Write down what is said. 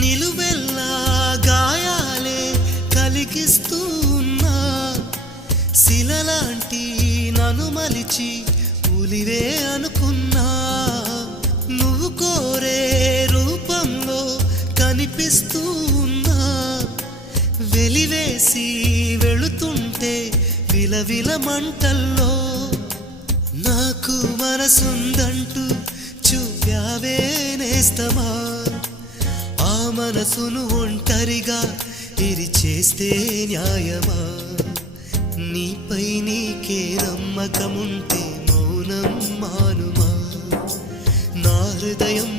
నిలువెల్లా గాయాలే కలిగిస్తూ ఉన్నా శిలలాంటి నన్ను మలిచి ఉలివే అనుకున్నా నువ్వు కోరే రూపంలో కనిపిస్తూ ఉన్నా వెలివేసి వెళుతుంటే విలవిల మంటల్లో నాకు మనసుందంటూ చూప్యావే నేస్తమా ఆ మనసును ఒంటరిగా ఇరిచేస్తే న్యాయమా నీపై నీకే నమ్మకముంటే మౌనం మానుమా నా హృదయం